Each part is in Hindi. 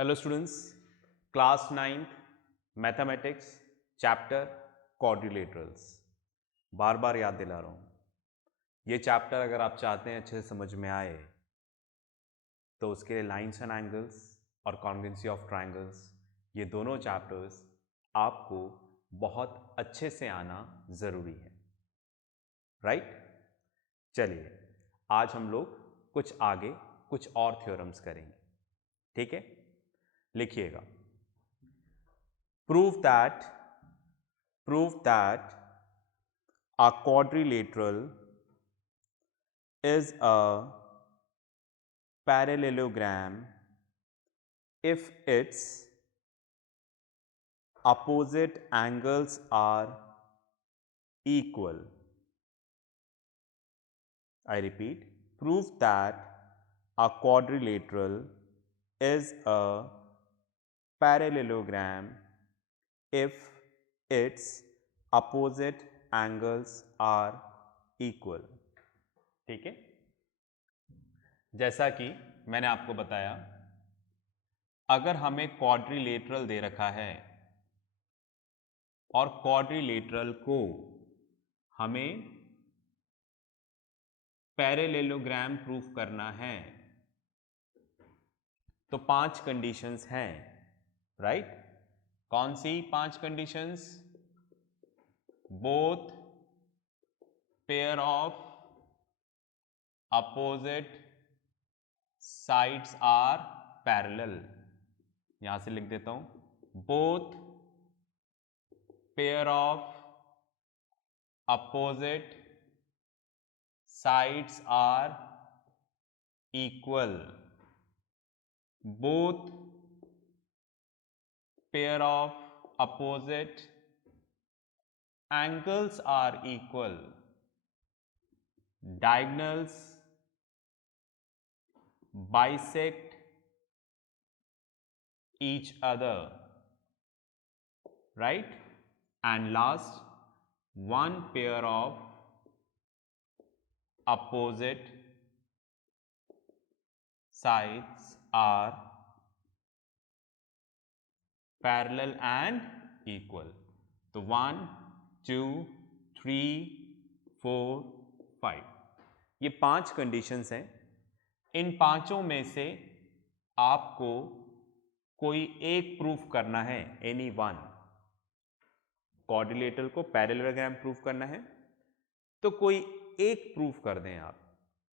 Hello students, class 9th mathematics chapter quadrilaterals. बार बार याद दिला रहा हूँ, ये चैप्टर अगर आप चाहते हैं अच्छे से समझ में आए तो उसके लिए लाइंस एंड एंगल्स और कॉन्ग्रुएंसी ऑफ ट्रायंगल्स, ये दोनों चैप्टर्स आपको बहुत अच्छे से आना ज़रूरी है, राइट। चलिए आज हम लोग कुछ आगे कुछ और थ्योरम्स करेंगे, ठीक है। लिखिएगा, prove that a quadrilateral is a parallelogram if its opposite angles are equal. I repeat, prove that a quadrilateral is a parallelogram if its opposite angles are equal. ठीक है। जैसा कि मैंने आपको बताया, अगर हमें क्वाड्रिलेटरल दे रखा है और क्वाड्रिलेटरल को हमें पैरेलेलोग्राम प्रूफ करना है तो 5 कंडीशंस हैं, राइट। कौन सी 5 conditions? Both pair of opposite sides are parallel. यहां से लिख देता हूं, both pair of opposite sides are equal. Both pair of opposite angles are equal. Diagonals bisect each other, right? And last, one pair of opposite sides are parallel and equal. तो 1 2 3 4 5 ये 5 कंडीशंस हैं। इन पांचों में से आपको कोई एक प्रूफ करना है, एनी वन। क्वाड्रिलेटरल को पैरेललोग्राम प्रूफ करना है तो कोई एक प्रूफ कर दें आप।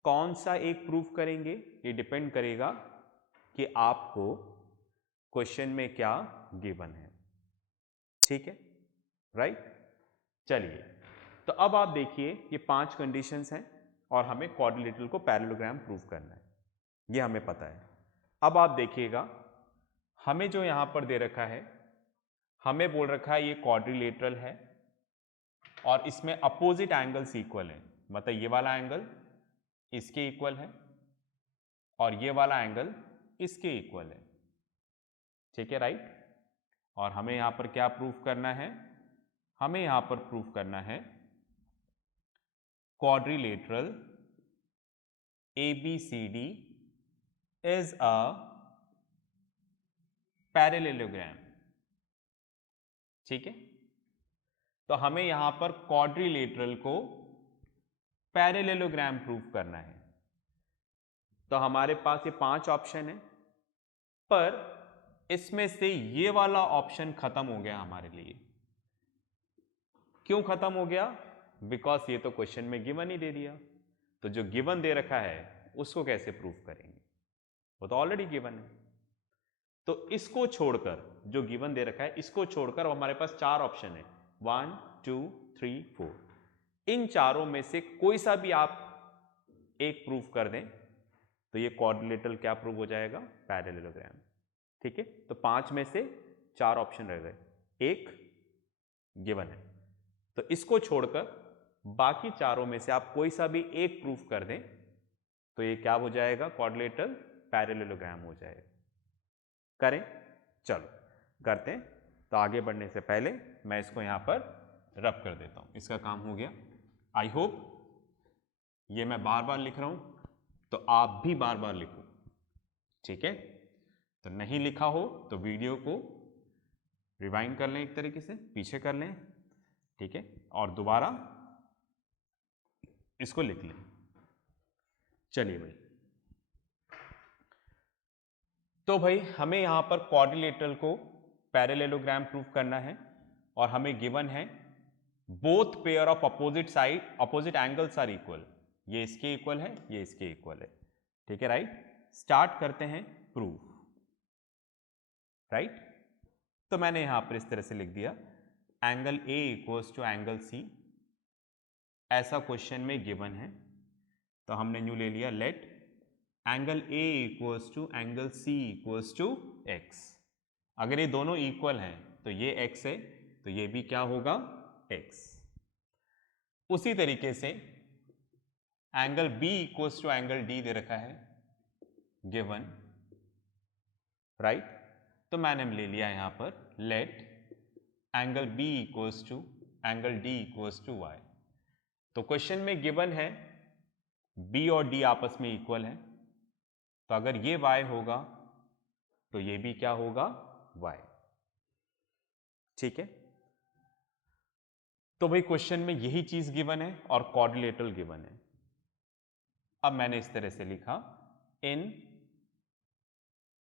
कौन सा एक प्रूफ करेंगे ये डिपेंड करेगा कि आपको क्वेश्चन में क्या गिवन है, ठीक है, राइट। चलिए, तो अब आप देखिए ये 5 कंडीशंस हैं और हमें क्वाड्रिलेटरल को पैरेललोग्राम प्रूफ करना है, ये हमें पता है। अब आप देखिएगा, हमें जो यहां पर दे रखा है, हमें बोल रखा है ये क्वाड्रिलेटरल है और इसमें अपोजिट एंगल्स इक्वल हैं, मतलब ये वाला एंगल इसके इक्वल है और ये वाला एंगल इसके इक्वल है, ठीक है, राइट। और हमें यहां पर क्या प्रूफ करना है? हमें यहां पर प्रूफ करना है quadrilateral ABCD is a parallelogram, ठीक है। तो हमें यहां पर क्वाड्रिलेटरल को पैरेललोग्राम प्रूफ करना है। तो हमारे पास ये 5 ऑप्शन है, पर इसमें से ये वाला ऑप्शन खत्म हो गया हमारे लिए। क्यों खत्म हो गया? बिकॉज ये तो क्वेश्चन में गिवन ही दे दिया, तो जो गिवन दे रखा है उसको कैसे प्रूफ करेंगे? वो तो ऑलरेडी गिवन है। तो इसको छोड़कर, जो गिवन दे रखा है इसको छोड़कर हमारे पास 4 ऑप्शन है, 1 2 3 4। इन चारों में से कोई सा भी आप एक प्रूफ कर दें तो ये क्वाड्रिलेटरल क्या प्रूव हो जाएगा? पैरेललोग्राम, ठीक है। तो 5 में से 4 ऑप्शन रह गए, एक गिवन है, तो इसको छोड़कर बाकी चारों में से आप कोई सा भी एक प्रूफ कर दें तो ये क्या हो जाएगा? क्वाड्रिलेटरल पैरेललोग्राम हो जाएगा। करें, चलो करते हैं। तो आगे बढ़ने से पहले मैं इसको यहां पर रब कर देता हूं, इसका काम हो गया। आई होप ये मैं बार बार लिख रहा हूं तो आप भी बार बार लिखो, ठीक है। तो नहीं लिखा हो तो वीडियो को रिवाइंड कर लें, एक तरीके से पीछे कर लें, ठीक है, और दोबारा इसको लिख लें। चलिए भाई, तो भाई हमें यहां पर क्वाड्रिलेटरल को पैरेललोग्राम प्रूव करना है और हमें गिवन है both pair of opposite angles are equal. ये इसके इक्वल है, ये इसके इक्वल है, ठीक है, राइट। स्टार्ट करते हैं प्रूफ, राइट। तो मैंने यहां पर इस तरह से लिख दिया angle A equals to angle C, ऐसा क्वेश्चन में गिवन है। तो हमने न्यू ले लिया let angle A equals to angle C equals to x. अगर ये दोनों इक्वल हैं तो ये एक्स है, तो ये भी क्या होगा, एक्स। उसी तरीके से angle B equals to angle D दे रखा है गिवन, राइट। तो मैंने ले लिया यहां पर let angle B equals to angle D equals to y. तो क्वेश्चन में गिवन है बी और डी आपस में इक्वल है, तो अगर ये y होगा तो ये भी क्या होगा, y, ठीक है। तो भाई क्वेश्चन में यही चीज गिवन है और क्वाड्रिलेटरल गिवन है। अब मैंने इस तरह से लिखा इन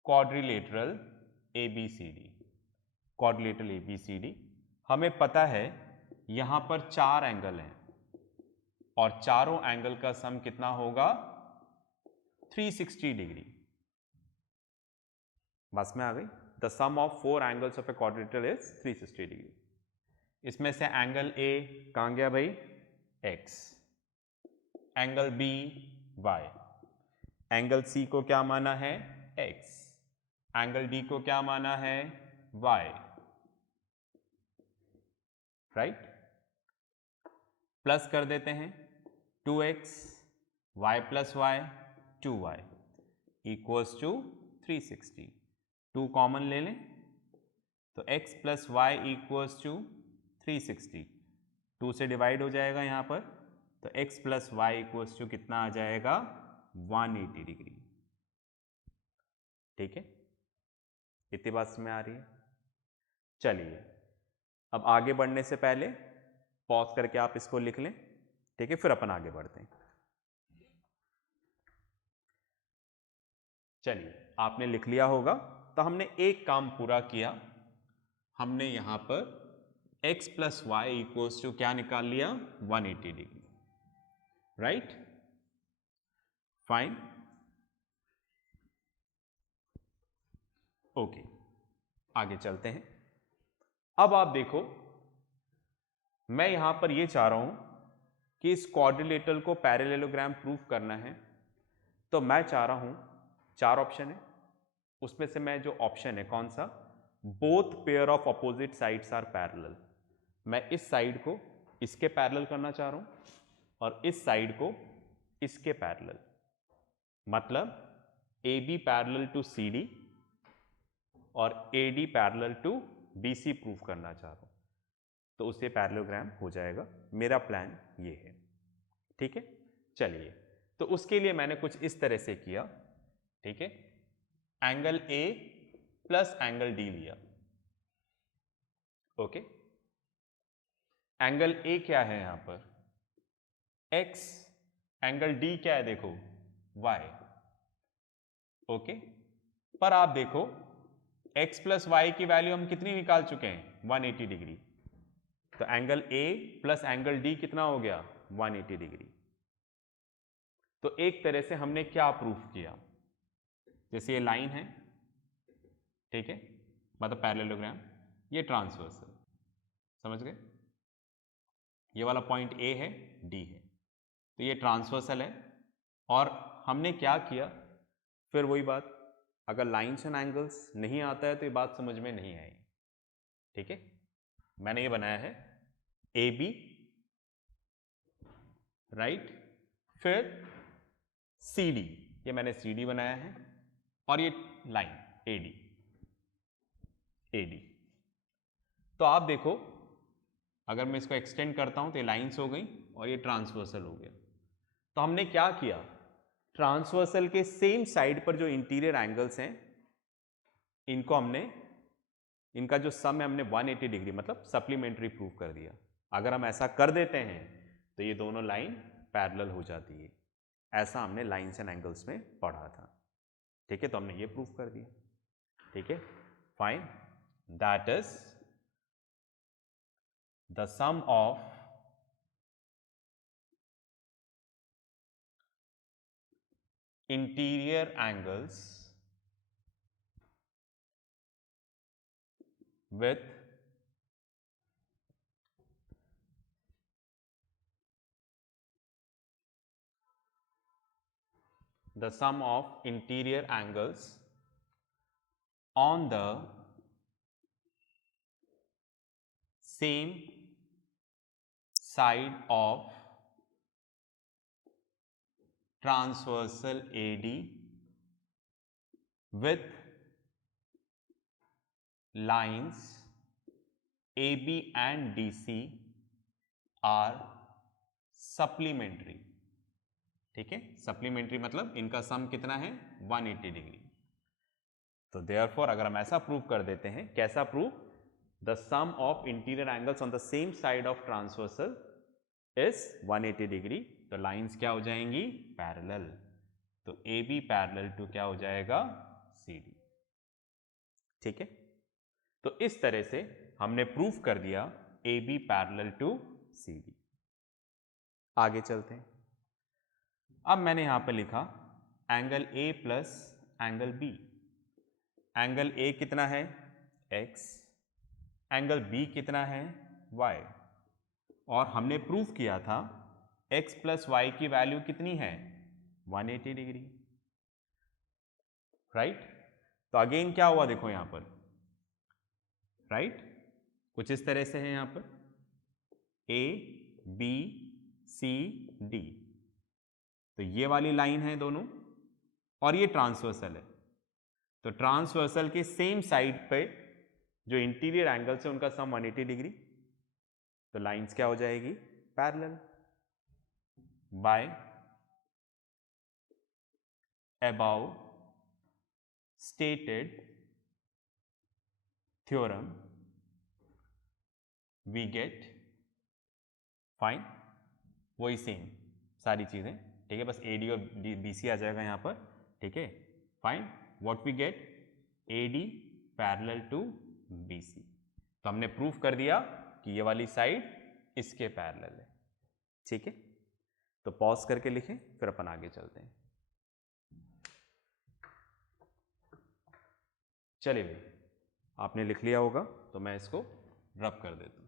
क्वाड्रिलेटरल ABCD, क्वाड्रिलेटरल ABCD हमें पता है यहां पर 4 एंगल हैं और चारों एंगल का सम कितना होगा, 360 डिग्री। बस में आ गई। The sum of 4 angles of a quadrilateral is 360 degree. इसमें से एंगल ए कहां गया भाई, x, angle B y, angle C को क्या माना है, एक्स, एंगल डी को क्या माना है, वाई, राइट। प्लस कर देते हैं 2x, y plus y 2y equals to 360। 2 common ले लें तो x plus y equals to 360, 2 से डिवाइड हो जाएगा यहाँ पर, तो x plus y equals to कितना आ जाएगा, 180 डिग्री, ठीक है। इतनी बात में आ रही है। चलिए अब आगे बढ़ने से पहले पॉज करके आप इसको लिख लें, ठीक है, फिर अपन आगे बढ़ते हैं। चलिए आपने लिख लिया होगा। तो हमने एक काम पूरा किया, हमने यहां पर x plus y equals to क्या निकाल लिया, 180 डिग्री, राइट, फाइन, ओके। आगे चलते हैं। अब आप देखो मैं यहां पर ये चाह रहा हूं कि इस क्वाड्रिलेटरल को पैरेललोग्राम प्रूफ करना है, तो मैं चाह रहा हूं 4 ऑप्शन है, उसमें से मैं जो ऑप्शन है कौन सा, both pair of opposite sides are parallel. मैं इस साइड को इसके पैरेलल करना चाह रहा हूं और इस साइड को इसके पैरेलल, मतलब AB पैरेलल टू CD और AD parallel to BC proof करना चाह रहा हूं, तो उससे पैरेललोग्राम हो जाएगा। मेरा प्लान ये है, ठीक है। चलिए तो उसके लिए मैंने कुछ इस तरह से किया, ठीक है, angle A plus angle D लिया, ओके। एंगल A क्या है यहां पर, X, एंगल D क्या है देखो, Y, ओके। पर आप देखो x प्लस वाई की वैल्यू हम कितनी निकाल चुके हैं, 180 डिग्री, तो angle A plus angle D कितना हो गया, 180 डिग्री। तो एक तरह से हमने क्या प्रूफ किया, जैसे ये लाइन है, ठीक है, मतलब पैरेललोग्राम, ये ट्रांसवर्सल, समझ गए, ये वाला पॉइंट A है, D है, तो ये ट्रांसवर्सल है। और हमने क्या किया, फिर वही बात, अगर लाइन्स एंड एंगल्स नहीं आता है तो ये बात समझ में नहीं आएगी, ठीक है। मैंने ये बनाया है AB, राइट, फिर CD, ये मैंने CD बनाया है, और ये लाइन AD। तो आप देखो अगर मैं इसको एक्सटेंड करता हूं तो ये लाइन्स हो गई और ये ट्रांसवर्सल हो गया। तो हमने क्या किया, ट्रांसवर्सल के सेम साइड पर जो इंटीरियर एंगल्स हैं इनका जो सम है हमने 180 डिग्री मतलब सप्लीमेंट्री प्रूव कर दिया। अगर हम ऐसा कर देते हैं तो ये दोनों लाइन पैरेलल हो जाती है। ऐसा हमने लाइन्स एंड एंगल्स में पढ़ा था। ठीक है, तो हमने ये प्रूव कर दिया। ठीक है, fine. That is the sum of interior angles with the sum of interior angles on the same side of transversal AD with lines AB and DC are supplementary। ठीक है, सप्लीमेंट्री मतलब इनका सम कितना है 180 डिग्री। तो देयरफॉर अगर हम ऐसा प्रूव कर देते हैं, कैसा prove, the sum of interior angles on the same side of transversal is 180 degree, तो लाइंस क्या हो जाएंगी पैरेलल। तो ए बी पैरेलल टू क्या हो जाएगा सी डी। ठीक है, तो इस तरह से हमने प्रूफ कर दिया A B parallel to C D. आगे चलते हैं। अब मैंने यहां पर लिखा angle A plus angle B. Angle A कितना है x, एंगल बी कितना है y, और हमने प्रूफ किया था x प्लस वाई की वैल्यू कितनी है 180 डिग्री। राइट, तो अगेन क्या हुआ देखो यहां पर, राइट, कुछ इस तरह से है यहां पर ए बी सी डी, तो ये वाली लाइन है दोनों और ये ट्रांसवर्सल है। तो ट्रांसवर्सल के सेम साइड पे जो इंटीरियर एंगल्स है उनका सम 180 डिग्री, तो लाइंस क्या हो जाएगी parallel by above stated theorem we get, fine, वही सेम सारी चीजें। ठीक है, बस एडी और बीसी आ जाएगा यहां पर। ठीक है, fine, what we get AD parallel to BC. तो हमने प्रूफ कर दिया कि ये वाली साइड इसके पैरेलल है। ठीक है, तो पॉज करके लिखें फिर अपन आगे चलते हैं। चलिए भाई, आपने लिख लिया होगा तो मैं इसको रब कर देता हूं।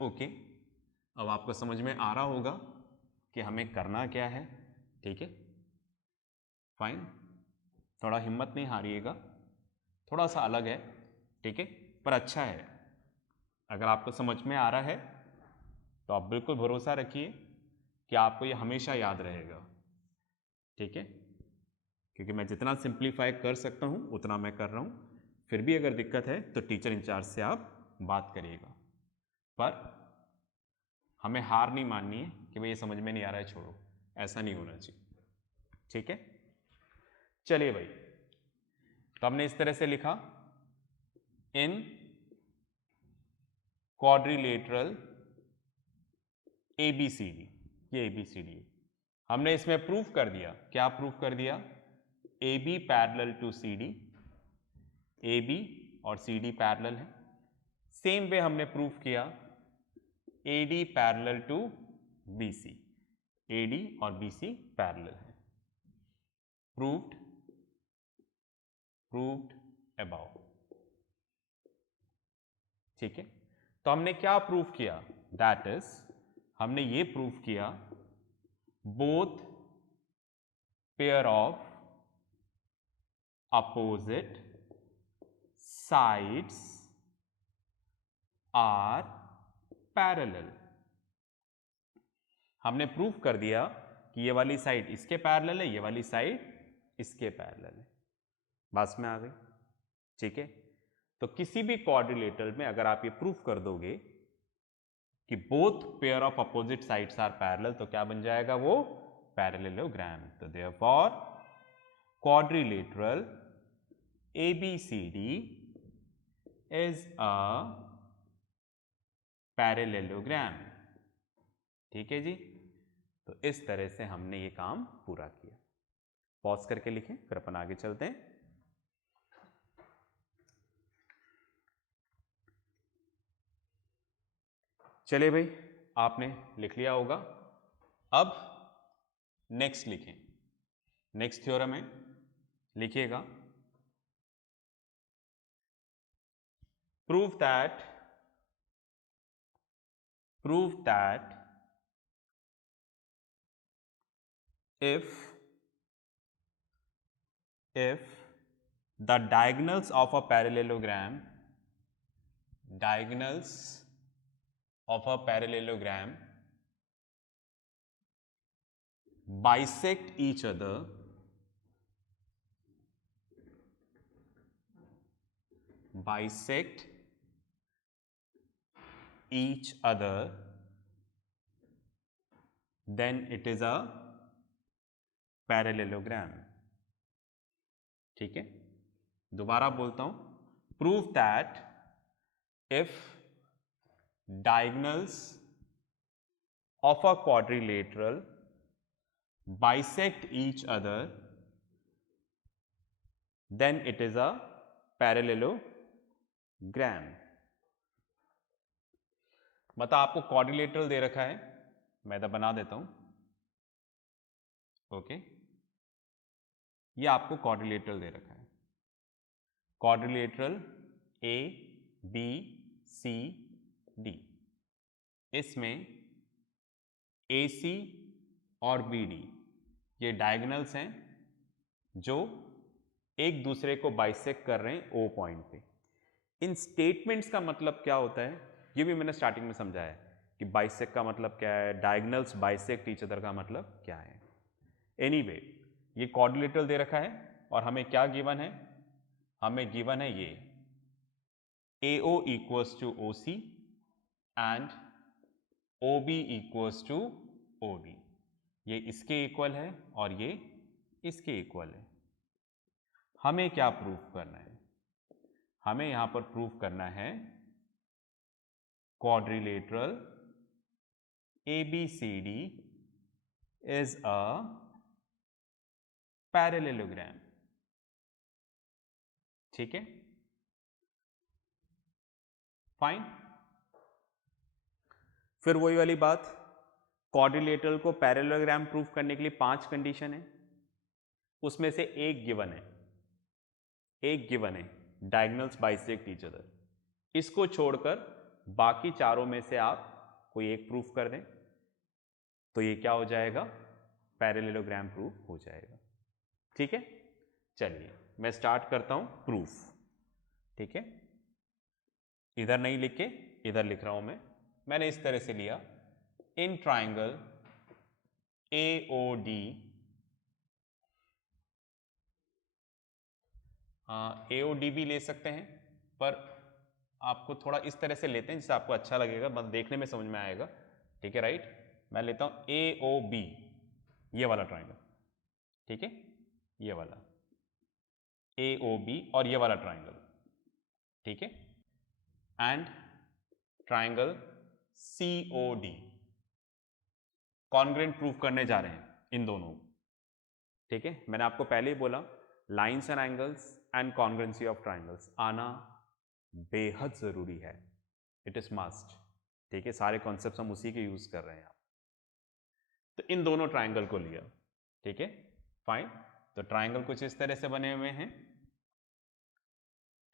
ओके, अब आपको समझ में आ रहा होगा कि हमें करना क्या है। ठीक है, फाइन, थोड़ा हिम्मत नहीं हारिएगा, थोड़ा सा अलग है। ठीक है, पर अच्छा है। अगर आपको समझ में आ रहा है तो आप बिल्कुल भरोसा रखिए कि आपको ये हमेशा याद रहेगा। ठीक है, क्योंकि मैं जितना सिंप्लीफाई कर सकता हूँ उतना मैं कर रहा हूँ। फिर भी अगर दिक्कत है तो टीचर इंचार्ज से आप बात करिएगा, पर हमें हार नहीं माननी है कि भाई ये समझ में नहीं आ रहा है छोड़ो, ऐसा नहीं होना चाहिए। ठीक है, चलिए भाई, तो हमने इस तरह से लिखा इन क्वाड्रिलेटरल ABCD, ये ABCD है। हमने इसमें प्रूफ कर दिया, क्या प्रूफ कर दिया, AB parallel to CD, AB और CD पैरेलल है। सेम वे हमने प्रूफ किया AD parallel to BC, AD और BC पैरेलल है। Proved above. ठीक है, तो हमने क्या प्रूफ किया, दैट इज हमने ये प्रूफ किया both pair of opposite sides are parallel. हमने प्रूफ कर दिया कि ये वाली साइड इसके पैरेलल है, ये वाली साइड इसके पैरेलल है। बात में आ गई। ठीक है, तो किसी भी क्वाड्रिलेटरल में अगर आप ये प्रूफ कर दोगे कि both pair of opposite sides are parallel, तो क्या बन जाएगा वो parallelogram. So therefore quadrilateral ABCD is a parallelogram. ठीक है जी. तो इस तरह से हमने ये काम पूरा किया. पॉज करके लिखें, फिर अपन आगे चलते हैं. चलिए भाई, आपने लिख लिया होगा. अब नेक्स्ट लिखें. नेक्स्ट थ्योरम है, लिखिएगा. Prove that if the diagonals of a parallelogram bisect each other, then it is a parallelogram. ठीक है, दोबारा बोलता हूं. Prove that if diagonals of a quadrilateral bisect each other, then it is a parallelogram. बता, आपको क्वाड्रिलेटरल दे रखा है, मैं तो बना देता हूं. ओके, ये आपको क्वाड्रिलेटरल दे रखा है. Quadrilateral A B C D. इसमें ए सी और बी डी ये डायगोनल्स हैं जो एक दूसरे को बाइसेक्ट कर रहे हैं ओ पॉइंट पे. इन स्टेटमेंट्स का मतलब क्या होता है, ये भी मैंने स्टार्टिंग में समझाया कि बाइसेक्ट का मतलब क्या है, डायगोनल्स बाइसेक्ट ईच अदर का मतलब क्या है. एनीवे, ये क्वाड्रिलेटरल दे रखा है और हमें क्या गिवन है, हमें गिवन है ये AO equals to OC and OB equals to OD. ये इसके इक्वल है और ये इसके इक्वल है. हमें क्या प्रूफ करना है, हमें यहां पर प्रूफ करना है quadrilateral ABCD is a parallelogram. ठीक है, फाइन. फिर वही वाली बात, क्वाड्रिलेटरल को पैरेललोग्राम प्रूफ करने के लिए 5 कंडीशन है. उसमें से एक गिवन है डायगोनल्स बाइसेक्ट ईच अदर. इसको छोड़कर बाकी चारों में से आप कोई एक प्रूफ कर दें तो ये क्या हो जाएगा, पैरेललोग्राम प्रूफ हो जाएगा. ठीक है, चलिए मैं स्टार्ट करता हूं प्रूफ. ठीक है, इधर नहीं लिख के इधर लिख रहा हूं मैं. मैंने इस तरह से लिया, इन ट्राइंगल AOD, AOD भी ले सकते हैं पर आपको थोड़ा इस तरह से लेते हैं जिससे आपको अच्छा लगेगा, मतलब देखने में समझ में आएगा. ठीक है, राइट. मैं लेता हूं AOB, ये वाला ट्राइंगल. ठीक है, ये वाला AOB और ये वाला ट्राइंगल. ठीक है, and triangle COD. Congruent proof करने जा रहे हैं इन दोनों. ठीक है, मैंने आपको पहले ही बोला lines and angles and congruency of triangles आना बेहद जरूरी है. It is must. ठीक है, सारे कॉन्सेप्ट्स हम उसी के यूज कर रहे हैं. तो इन दोनों ट्राइंगल को लिया. ठीक है, फाइन. तो ट्राइंगल कुछ इस तरह से बने हुए हैं.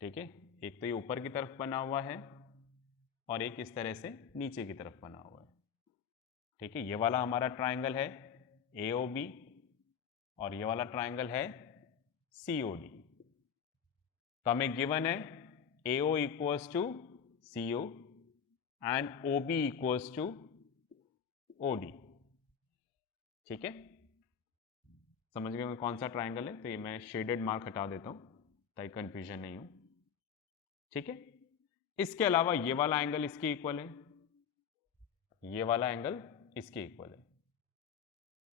ठीक है, एक तो ये ऊपर की तरफ बना हुआ है और एक इस तरह से नीचे की तरफ बना हुआ है. ठीक है, ये वाला हमारा ट्राइंगल है AOB और ये वाला ट्राइंगल है COD. तो हमें गिवन है AO equals to CO and OB equals to OD. ठीक है, समझ गए कौन सा ट्राइंगल है. तो ये मैं शेडेड मार्क हटा देता हूं ताकि कंफ्यूजन नहीं हो. ठीक है, इसके अलावा ये वाला एंगल इसके इक्वल है, ये वाला एंगल इसके इक्वल है.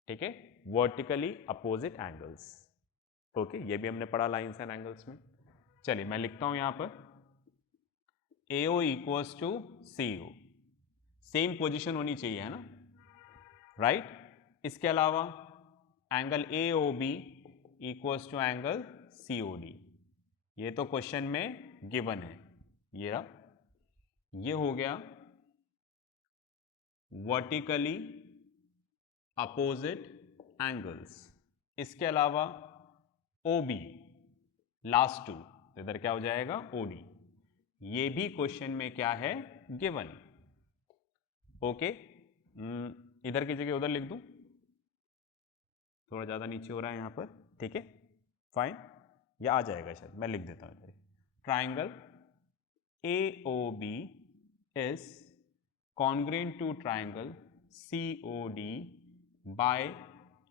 ठीक है, वर्टिकली अपोजिट एंगल्स। ओके, ये भी हमने पढ़ा लाइन्स एंड एंगल्स में। चलिए मैं लिखता हूं यहां पर AO equals to CO, same position होनी चाहिए, है ना, राइट। इसके अलावा angle AOB equals to angle COD, ये तो क्वेश्चन में गिवन है। ये रहा, ये हो गया वर्टिकली अपोजिट एंगल्स। इसके अलावा OB लास्ट टू, तो इधर क्या हो जाएगा OD, ये भी क्वेश्चन में क्या है गिवन। ओके, इधर की जगह उधर लिख दूं, थोड़ा ज़्यादा नीचे हो रहा है यहाँ पर, ठीक है, फाइन, या आ जाएगा शायद, मैं लिख देता हूँ इधर। Triangle AOB is congruent to triangle COD by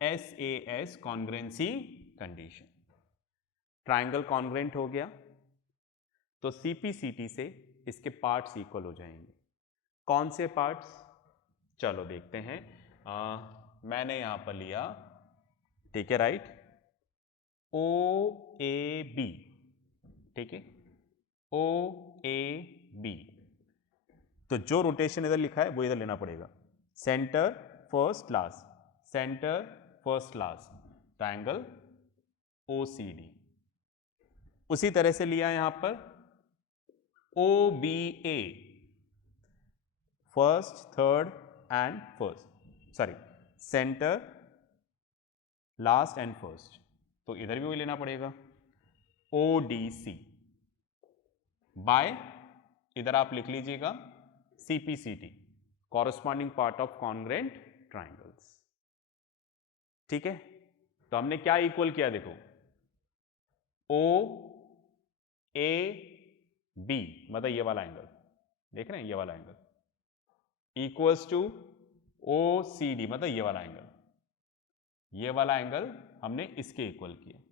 SAS congruency condition. Triangle congruent हो गया तो CPCT से इसके पार्ट्स इक्वल हो जाएंगे। कौन से पार्ट्स, चलो देखते हैं। मैंने यहां पर लिया, ठीक है, राइट, OAB, ठीक है, OAB, तो जो रोटेशन इधर लिखा है वो इधर लेना पड़ेगा, centre first last, centre first last, triangle OCD। उसी तरह से लिया यहां पर OBA, first third and first, sorry, centre last and first, तो इधर भी वही लेना पड़ेगा ODC बाय, इधर आप लिख लीजिएगा CPCT, corresponding part of congruent triangles. ठीक है, तो हमने क्या इक्वल किया, देखो OAB मतलब ये वाला एंगल, देख रहे हैं, ये वाला एंगल इक्वल्स टू OCD मतलब ये वाला एंगल, ये वाला एंगल हमने इसके इक्वल किया।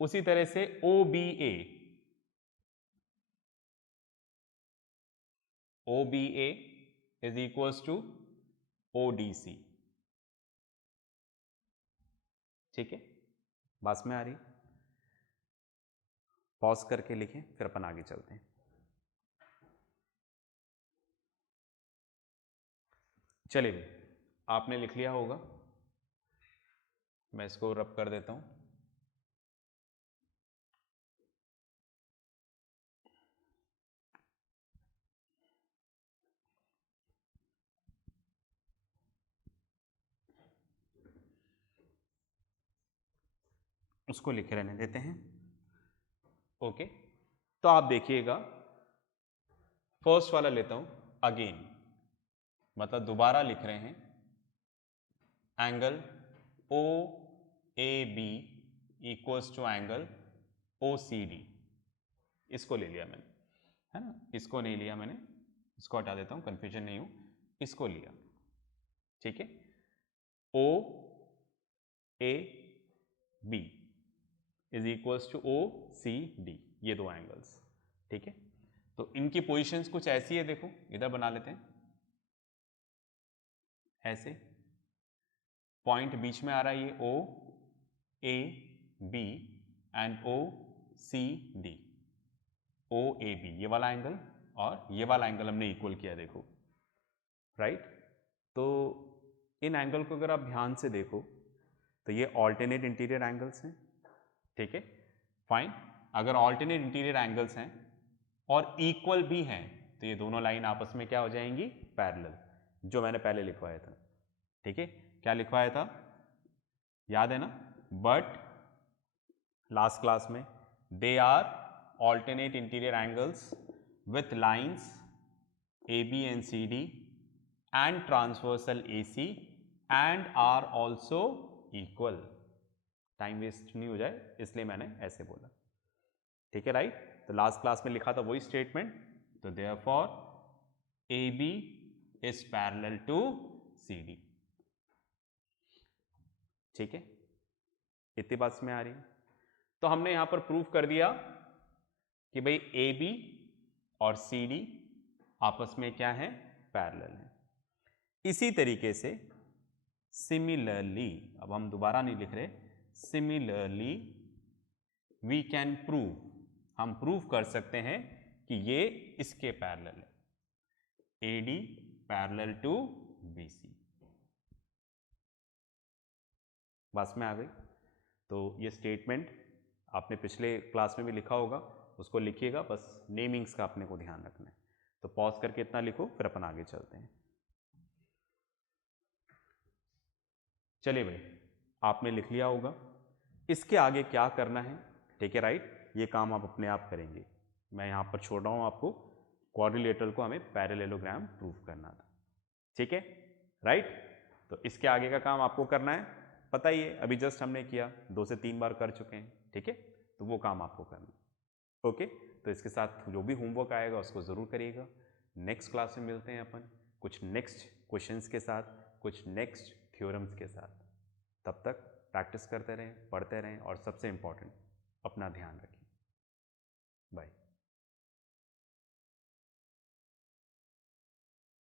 उसी तरह से OBA is equals to ODC। ठीक है, बात में आ रही, पॉज करके लिखें फिर अपन आगे चलते हैं। चलिए, आपने लिख लिया होगा, मैं इसको रब कर देता हूं। उसको लिखे रहने देते हैं। ओके, तो आप देखिएगा, फर्स्ट वाला लेता हूं, अगेन मतलब दोबारा लिख रहे हैं, angle OAB equals to angle OCD, इसको ले लिया मैंने, है ना, इसको नहीं लिया मैंने, इसको हटा देता हूं, कंफ्यूजन नहीं हो, इसको लिया। ठीक है, OAB is equals to OCD, ये दो एंगल्स। ठीक है, तो इनकी पोजीशंस कुछ ऐसी है, देखो इधर बना लेते हैं, ऐसे पॉइंट बीच में आ रहा है, ये OAB एंड OCD, OAB ये वाला एंगल और ये वाला एंगल हमने इक्वल किया, देखो, राइट। तो इन एंगल को अगर आप ध्यान से देखो तो ये ऑल्टरनेट इंटीरियर एंगल्स हैं। ठीक है, फाइन, अगर ऑल्टरनेट इंटीरियर एंगल्स हैं और इक्वल भी हैं तो ये दोनों लाइन आपस में क्या हो जाएंगी, पैरेलल, जो मैंने पहले लिखवाया था। ठीक है, क्या लिखवाया था, याद है ना, बट लास्ट क्लास में, they are alternate interior angles with lines AB and CD and transversal AC and are also equal। Time waste नहीं हो जाए इसलिए मैंने ऐसे बोला। ठीक है, राइट, तो लास्ट क्लास में लिखा था वही स्टेटमेंट, तो therefore AB is parallel to CD। ठीक है, इतनी बात में आ रही है। तो हमने यहां पर प्रूफ कर दिया कि भाई AB और CD आपस में क्या है, पैरेलल है। इसी तरीके से सिमिलरली, अब हम दोबारा नहीं लिख रहे, सिमिलरली वी कैन प्रूव, हम प्रूव कर सकते हैं कि ये इसके पैरेलल है, AD पैरेलल टू BC। बस में आ गई। तो ये स्टेटमेंट आपने पिछले क्लास में भी लिखा होगा, उसको लिखिएगा, बस नेमिंग्स का अपने को ध्यान रखना है। तो पॉज करके इतना लिखो, फिर अपन आगे चलते हैं। चलिए भाई, आपने लिख लिया होगा। इसके आगे क्या करना है, ठीक है, राइट, ये काम आप अपने आप करेंगे। मैं यहाँ पर छोड़ रहा हूँ आपको, क्वाड्रिलेटरल को हमें पैरेललोग्राम प्रूव करना था, ठीक है, राइट। तो इसके आगे का काम आपको करना है, पता ही है, अभी जस्ट हमने किया, 2 से 3 बार कर चुके हैं, ठीक है। तो वो काम आपको करना है, ओके। तो इसके साथ जो भी होमवर्क आएगा उसको ज़रूर करिएगा। नेक्स्ट क्लास में मिलते हैं अपन कुछ नेक्स्ट क्वेश्चंस के साथ, कुछ नेक्स्ट थ्योरम्स के साथ। तब तक प्रैक्टिस करते रहें, पढ़ते रहें, और सबसे इम्पॉर्टेंट, अपना ध्यान रखें। बाय।